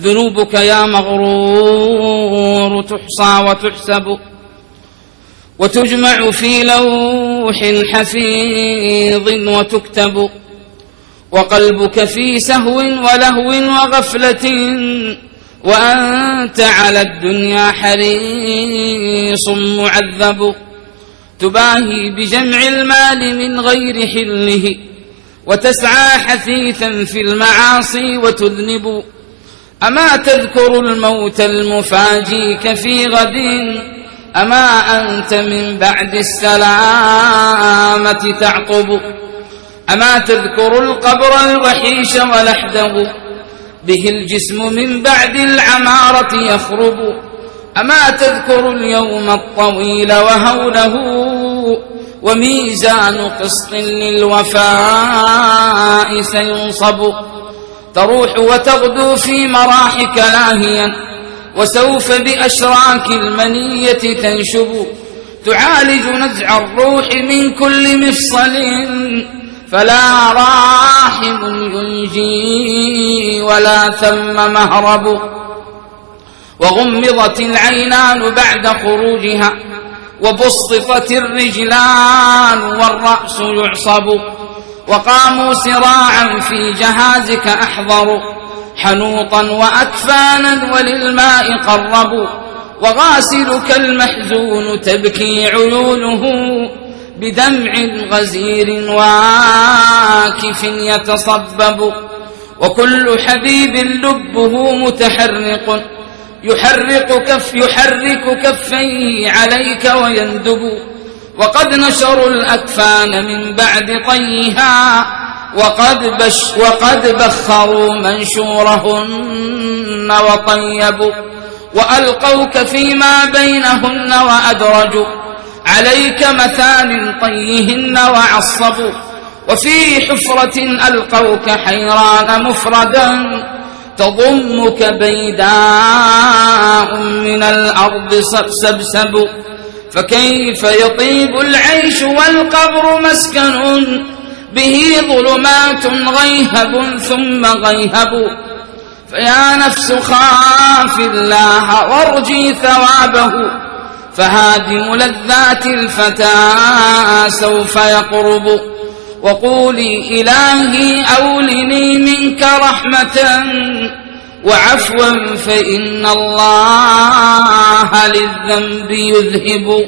ذنوبك يا مغرور تحصى وتحسب وتجمع في لوح حفيظ وتكتب، وقلبك في سهو ولهو وغفلة، وأنت على الدنيا حريص معذب. تباهي بجمع المال من غير حله، وتسعى حثيثا في المعاصي وتذنب. أما تذكر الموت المفاجيك في غد، أما أنت من بعد السلامة تعقب. أما تذكر القبر الوحيش ولحده، به الجسم من بعد العمارة يخرب. أما تذكر اليوم الطويل وهوله، وميزان قسط للوفاء سينصب. تروح وتغدو في مراحك لاهيا، وسوف بأشراك المنية تنشب. تعالج نزع الروح من كل مفصل، فلا راحم ينجي ولا ثم مهرب. وغمضت العينان بعد خروجها، وبسطت الرجلان والرأس يعصب. وقاموا سراعا في جهازك أحضروا، حنوطا وأكفانا وللماء قربوا. وغاسلك المحزون تبكي عيونه، بدمع غزير واكف يتصبب. وكل حبيب لبه متحرق، يحرك كفيه عليك ويندب. وقد نشروا الأكفان من بعد طيها، وقد بخروا منشورهن وطيبوا. وألقوك فيما بينهن وأدرجوا عليك مثال طيهن وعصبوا. وفي حفرة ألقوك حيران مفردا، تضمك بيداء من الأرض سبسب. فكيف يطيب العيش والقبر مسكن، به ظلمات غيهب ثم غيهب. فيا نفس خاف الله وارجي ثوابه، فهادم لذات الفتى سوف يقرب. وقولي إلهي أولني منك رحمة وعفوا، فإن الله للذنب يذهب.